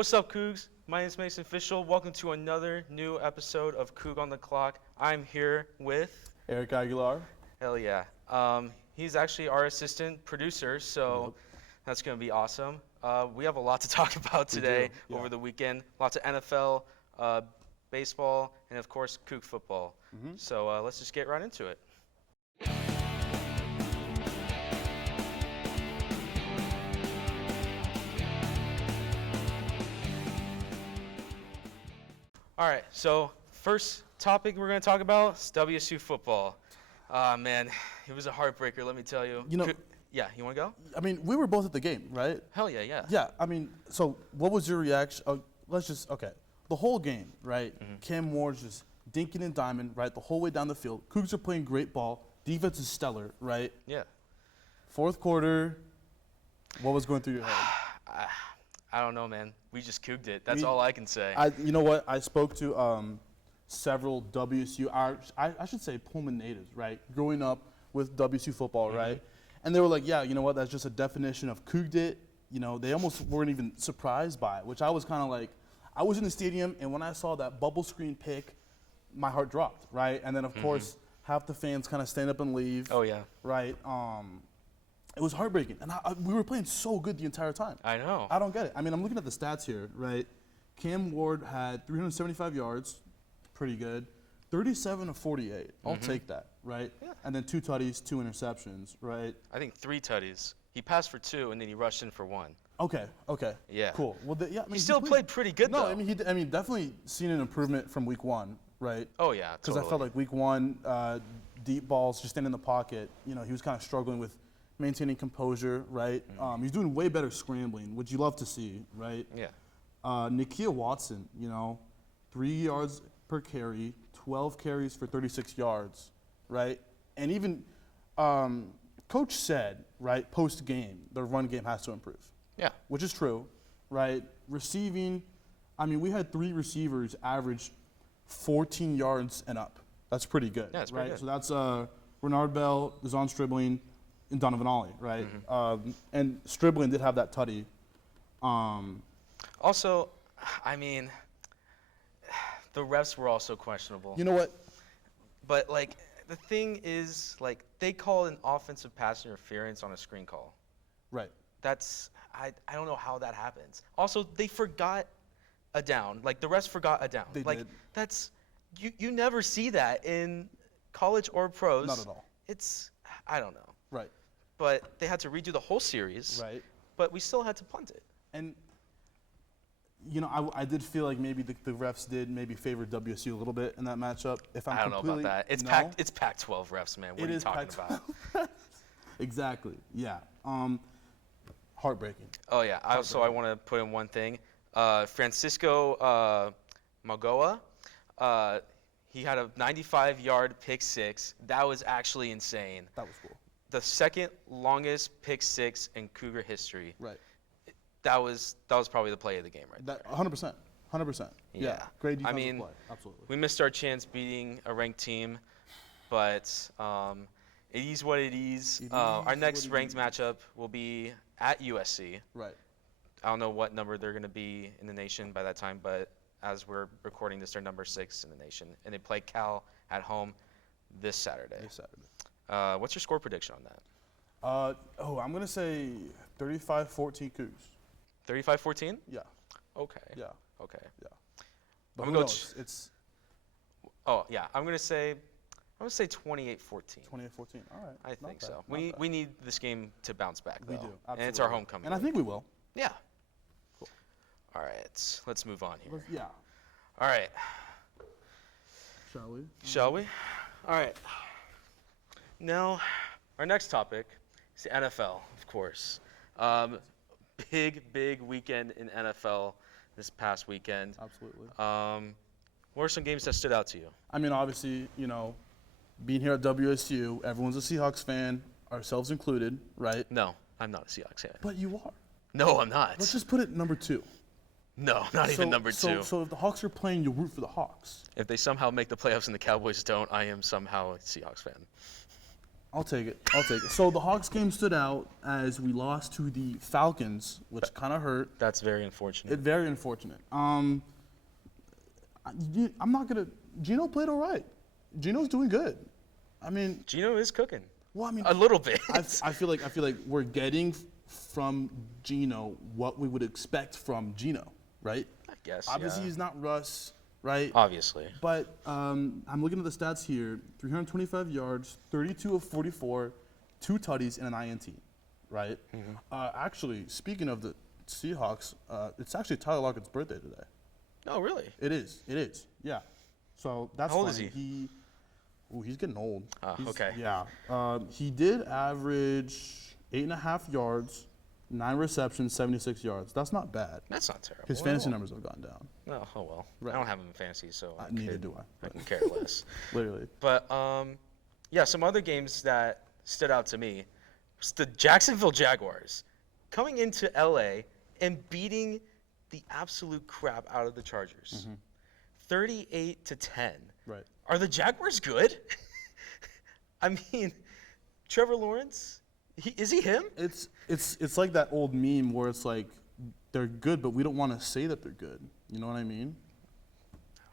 What's up, Cougs? My name is Mason Fishel. Welcome to another new episode of Coug on the Clock. I'm here with Erick Aguilar. Hell yeah. He's actually our assistant producer, so that's going to be awesome. We have a lot to talk about today over the weekend. Lots of NFL, baseball, and of course, Coug football. So let's just get right into it. All right, so first topic we're going to talk about is WSU football. Man, it was a heartbreaker, let me tell you. Yeah, you want to go? I mean, we were both at the game, right? Hell yeah, yeah. Yeah, I mean, so what was your reaction? The whole game, right? Cam Ward's just dinking and diming, right, the whole way down the field. Cougs are playing great ball. Defense is stellar, right? Yeah. Fourth quarter, what was going through your head? I don't know, man. We just couged it. That's all I can say. You know what? I spoke to several WSU, I should say Pullman natives, right? Growing up with WSU football, right? And they were like, yeah, you know what? That's just a definition of couged it. You know, they almost weren't even surprised by it, which I was kind of like, I was in the stadium, and when I saw that bubble screen pick, my heart dropped, right? And then, of course, half the fans kind of stand up and leave. Oh, yeah. Right? It was heartbreaking. And we were playing so good the entire time. I know. I don't get it. I mean, I'm looking at the stats here, right? Cam Ward had 375 yards, pretty good. 37 of 48. I'll take that, right? Yeah. And then 2 tutties, 2 interceptions, right? I think 3 tutties. He passed for 2, and then he rushed in for 1. Okay. Yeah. Cool. Well, he still played pretty good, though. No, I mean, definitely seen an improvement from week 1, right? Oh, yeah, Because I felt like week 1, deep balls, just standing in the pocket, you know, he was kind of struggling with maintaining composure, right? He's doing way better scrambling, which you love to see, right? Yeah. Nakia Watson, you know, 3 yards per carry, 12 carries for 36 yards, right? And even Coach said, right, post-game, the run game has to improve. Yeah. Which is true, right? Receiving, I mean, we had 3 receivers average 14 yards and up. That's pretty good, yeah, that's pretty right? good. So that's Renard Bell, Zon Stribling, and Donovan Ollie, right? And Stribling did have that tutty. Also, I mean, the refs were also questionable. You know what? But, like, the thing is, like, they call an offensive pass interference on a screen call. Right. That's, I don't know how that happens. Also, they forgot a down. Like, the refs forgot a down. They like, did. That's, you never see that in college or pros. Not at all. It's, I don't know. Right. But they had to redo the whole series. Right. But we still had to punt it. And, you know, I did feel like maybe the refs did maybe favor WSU a little bit in that matchup. I don't know about that. It's Pac-12 refs, man. What are you talking about? Exactly. Yeah. Heartbreaking. Oh yeah. I want to put in one thing. Francisco Magoa, he had a 95-yard pick six. That was actually insane. That was cool. The second longest pick six in Cougar history. Right. That was probably the play of the game right there. 100%. 100%. Yeah. Great defensive play. Absolutely. We missed our chance beating a ranked team, but it is what it is. Our next ranked matchup will be at USC. Right. I don't know what number they're going to be in the nation by that time, but as we're recording this, they're number 6 in the nation. And they play Cal at home this Saturday. What's your score prediction on that? I'm going to say 35-14 Cougs. 35-14? Yeah. Okay. Yeah. Okay. Yeah. But I'm who knows? It's. Oh yeah, I'm gonna say 28-14. 28-14. All right. I think so. We need this game to bounce back though. We do. Absolutely. And it's our homecoming. And I think we will. Yeah. Cool. All right. Let's move on here. Yeah. All right. Shall we? All right. Now, our next topic is the NFL, of course. Big weekend in NFL this past weekend. Absolutely. What are some games that stood out to you? I mean, obviously, you know, being here at WSU, everyone's a Seahawks fan, ourselves included, right? No, I'm not a Seahawks fan. But you are. No, I'm not. Let's just put it number 2. No, not even number 2. So if the Hawks are playing, you root for the Hawks. If they somehow make the playoffs and the Cowboys don't, I am somehow a Seahawks fan. I'll take it. So the Hawks game stood out as we lost to the Falcons, which kind of hurt. That's very unfortunate. Very unfortunate. I'm not gonna. Gino played all right. Gino's doing good. I mean, Gino is cooking. well, I mean, A little bit. I feel like we're getting from Gino what we would expect from Gino, right? I guess. Obviously, yeah. he's not Russ, right? Obviously. But I'm looking at the stats here: 325 yards, 32 of 44, 2 tutties, and an INT, right? Actually, speaking of the Seahawks, it's actually Tyler Lockett's birthday today. Oh, really? It is. Yeah. So that's How old funny. is he? He's getting old. Okay. Yeah. He did average 8.5 yards, 9 receptions, 76 yards. That's not bad. That's not terrible. His at fantasy all. numbers have gone down. No, oh well. Right. I don't have him in fantasy, so Neither do I. I can care less. Literally. But yeah, some other games that stood out to me was the Jacksonville Jaguars coming into LA and beating the absolute crap out of the Chargers, 38-10. Right. Are the Jaguars good? I mean, Trevor Lawrence, is he him? It's like that old meme where it's like they're good, but we don't want to say that they're good. You know what I mean? I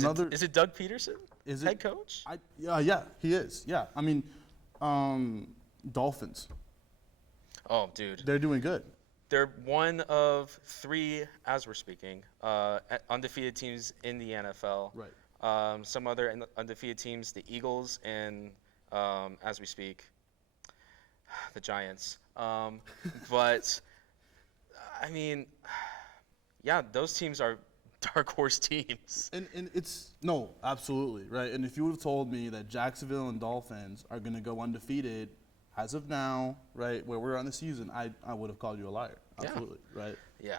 don't know. Is Is it Doug Peterson? Is it head coach? Yeah, he is. Yeah. I mean, Dolphins. Oh, dude. They're doing good. They're one of 3, as we're speaking, undefeated teams in the NFL. Right. Some other undefeated teams, the Eagles and, as we speak, the Giants. But, I mean, yeah, those teams are dark horse teams. And it's no, absolutely, right? And if you would have told me that Jacksonville and Dolphins are going to go undefeated as of now, right, where we're on the season, I would have called you a liar. Absolutely, right? Yeah.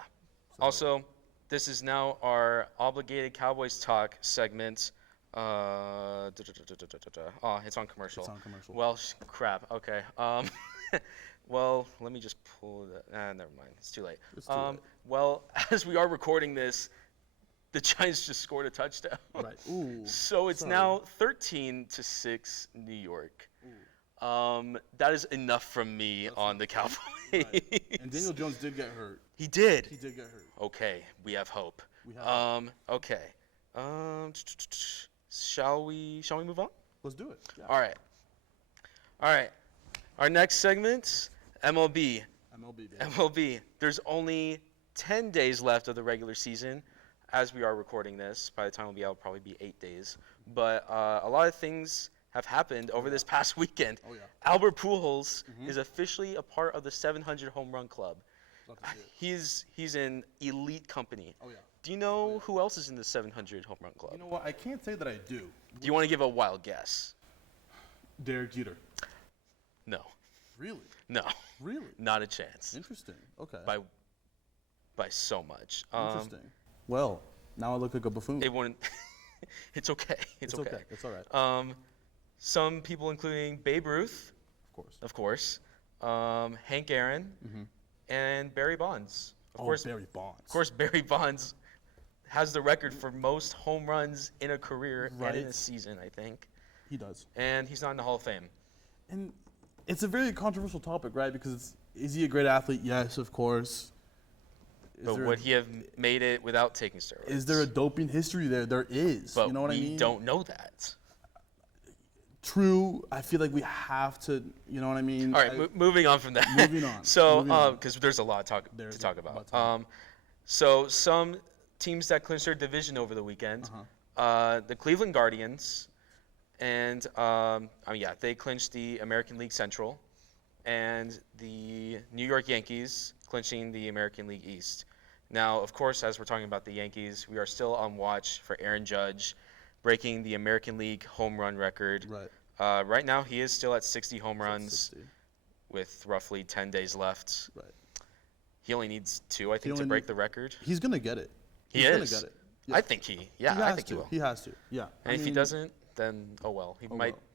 Also, this is now our obligated Cowboys talk segment. Oh, it's on commercial. It's on commercial. Well, crap. Okay. Well, let me just pull that. Never mind. It's too late. It's too late. Well, as we are recording this, the Giants just scored a touchdown. Right. Ooh. So it's sorry. now 13-6 New York. That is enough from me on the Cowboys. Right. And Daniel Jones did get hurt. He did. He did get hurt. Okay, we have hope. We have Okay. Shall we move on? Let's do it. Yeah. All right. Our next segment, MLB. MLB, baby. MLB. There's only 10 days left of the regular season as we are recording this. By the time we'll be out, it'll probably be 8 days. But a lot of things have happened over this past weekend. Oh, yeah. Albert Pujols is officially a part of the 700 home run club. Love to see it. He's in elite company. Oh, yeah. Do you know who else is in the 700 home run club? You know what? I can't say that I do. Do you want to give a wild guess? Derek Jeter. No. Really? No. Really? Not a chance. Interesting. Okay. By so much. Interesting. Well, now I look like a buffoon. It wouldn't. It's okay. It's okay. It's all right. Some people, including Babe Ruth, of course, Hank Aaron, and Barry Bonds. Of course, Barry Bonds. Of course, Barry Bonds has the record for most home runs in a career and in a season, I think. He does. And he's not in the Hall of Fame. And it's a very controversial topic, right? Because is he a great athlete? Yes, of course. But would he have made it without taking steroids? Is there a doping history there? There is. But you know what I mean? we don't know that. True. I feel like we have to, you know what I mean? All right, moving on from that. Moving on. So, because there's a lot to talk about. So some teams that clinched their division over the weekend, the Cleveland Guardians, and they clinched the American League Central, and the New York Yankees clinching the American League East. Now, of course, as we're talking about the Yankees, we are still on watch for Aaron Judge breaking the American League home run record. Right. Right now, he is still at 60 home runs with roughly 10 days left. Right. He only needs 2, I think, to break the record. He's going to get it. He's going to get it. Yeah. I think he will. He has to. Yeah. And if he doesn't, then oh well.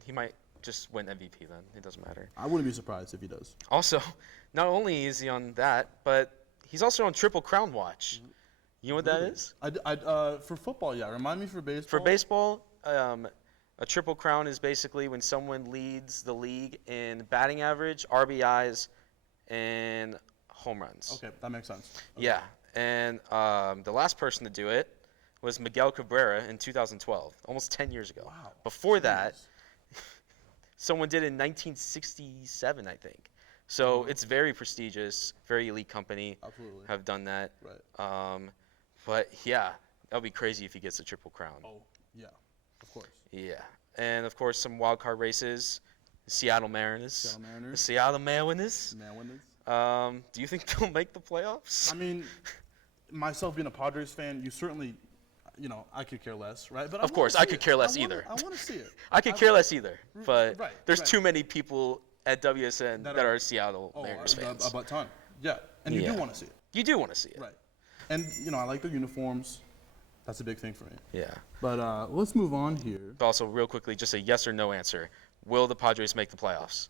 He might just win MVP then. It doesn't matter. I wouldn't be surprised if he does. Also, not only is he on that, but he's also on Triple Crown watch. You know what that is? For football, yeah. Remind me for baseball. For baseball, A triple crown is basically when someone leads the league in batting average, RBIs, and home runs. Okay, that makes sense. Okay. Yeah, and the last person to do it was Miguel Cabrera in 2012, almost 10 years ago. Wow. Before that, someone did it in 1967, I think. So it's very prestigious, very elite company. Absolutely. Have done that. Right. But yeah, that would be crazy if he gets a triple crown. Oh, yeah, of course. Yeah, and of course some wild card races. The Seattle Mariners. Seattle Mariners. The Seattle Mariners. Do you think they'll make the playoffs? I mean, myself being a Padres fan, you certainly, I could care less, right? But of course, I could care less either. I want to see it. I could care less either, but Right, there's right. too many people at WSN that are Seattle Mariners fans. About ton. Yeah, and you do want to see it. You do want to see it. Right. And, I like their uniforms. That's a big thing for me. Yeah. But let's move on here. Also, real quickly, just a yes or no answer. Will the Padres make the playoffs?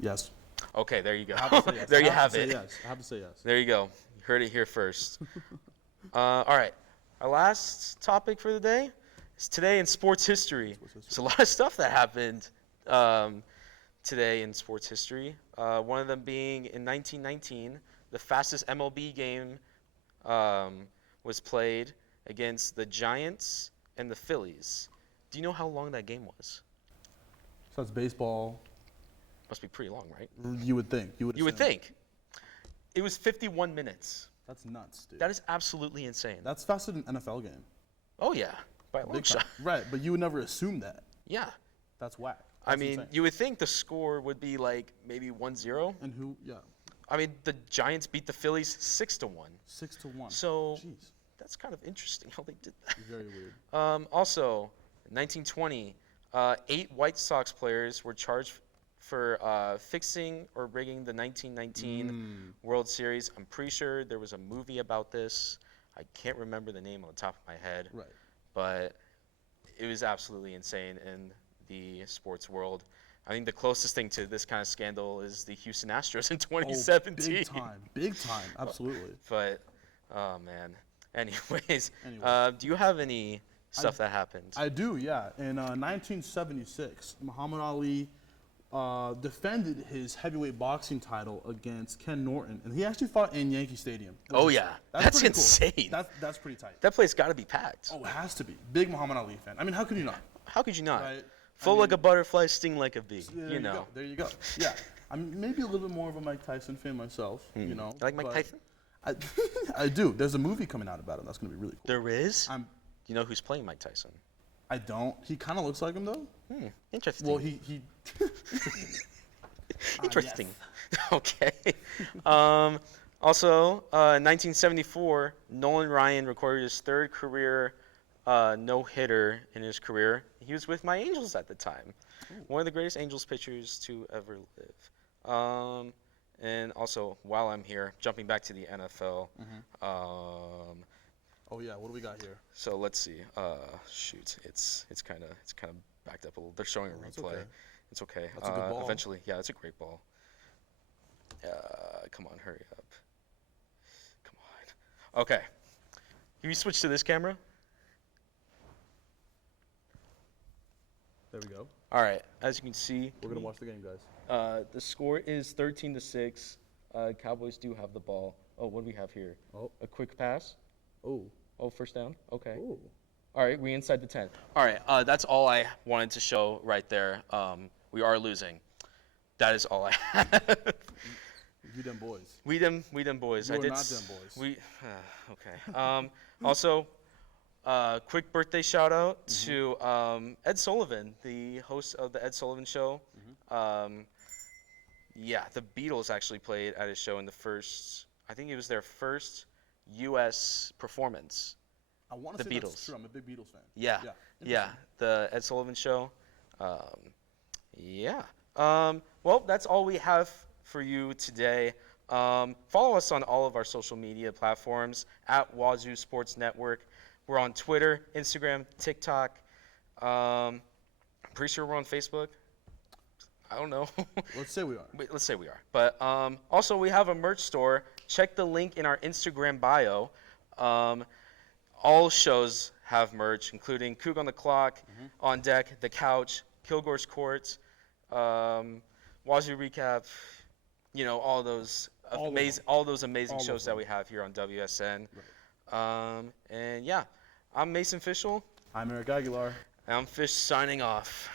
Yes. Okay, there you go. I have to say yes. There you I have to it. say yes. I have to say yes. There you go. You heard it here first. All right. Our last topic for the day is today in sports history. There's a lot of stuff that happened today in sports history. One of them being in 1919, the fastest MLB game was played against the Giants and the Phillies. Do you know how long that game was? So it's baseball. Must be pretty long, right? You would think. You would think. It was 51 minutes. That's nuts, dude. That is absolutely insane. That's faster than an NFL game. Oh, yeah. By a long Big shot. time. Right, but you would never assume that. Yeah. That's whack. I That's mean, insane. you would think the score would be like maybe 1-0. And who? Yeah. I mean, the Giants beat the Phillies 6-1. 6-1. So Jeez. that's kind of interesting how they did that. Very weird. Also, 1920, 8 White Sox players were charged for fixing or rigging the 1919 World Series. I'm pretty sure there was a movie about this. I can't remember the name on the top of my head. Right. But it was absolutely insane in the sports world. I think the closest thing to this kind of scandal is the Houston Astros in 2017. Big time. Big time. Absolutely. But, oh, man. Anyways, Anyway. do you have any stuff that happened? I do, yeah. In 1976, Muhammad Ali defended his heavyweight boxing title against Ken Norton, and he actually fought in Yankee Stadium. Oh, yeah. That's pretty insane. Cool. That's pretty tight. That place got to be packed. Oh, it has to be. Big Muhammad Ali fan. I mean, how could you not? How could you not? Right? Full like a butterfly, sting like a bee. There you go. Yeah. I'm maybe a little bit more of a Mike Tyson fan myself, You like Mike Tyson? I do. There's a movie coming out about him. That's going to be really cool. There is? Do you know who's playing Mike Tyson? I don't. He kind of looks like him, though. Interesting. Well, he Interesting. Okay. Also, in 1974, Nolan Ryan recorded his third career no-hitter in his career. He was with my Angels at the time. One of the greatest Angels pitchers to ever live. And also, while I'm here, jumping back to the NFL. Oh yeah, what do we got here? So let's see. Shoot, it's kind of backed up a little. They're showing a replay. Okay. It's okay. That's a good ball. Eventually, yeah, it's a great ball. Come on, hurry up. Come on. Okay. Can you switch to this camera? There we go. All right. As you can see, We're gonna watch the game, guys. the score is 13-6. Cowboys do have the ball. Oh, what do we have here? Oh. A quick pass. Oh. Oh, first down. Okay. Oh. All right, we inside the 10. All right, that's all I wanted to show right there. We are losing. That is all I have. You them boys. We them boys. You I are did not them boys. We okay. Also, quick birthday shout out to Ed Sullivan, the host of the Ed Sullivan Show. Yeah, the Beatles actually played at his show in the first. I think it was their first U.S. performance. I want to The say Beatles. that's true. I'm a big Beatles fan. Yeah. The Ed Sullivan Show. Well, that's all we have for you today. Follow us on all of our social media platforms at Wazzu Sports Network. We're on Twitter, Instagram, TikTok. I'm pretty sure we're on Facebook. I don't know. Let's say we are. Let's say we are. But also, we have a merch store. Check the link in our Instagram bio. All shows have merch, including Coug on the Clock, On Deck, The Couch, Kilgore's Court, Wazzu Recap, all those amazing shows that we have here on WSN. Right. And yeah, I'm Mason Fishel. I'm Erick Aguilar. And I'm Fish signing off.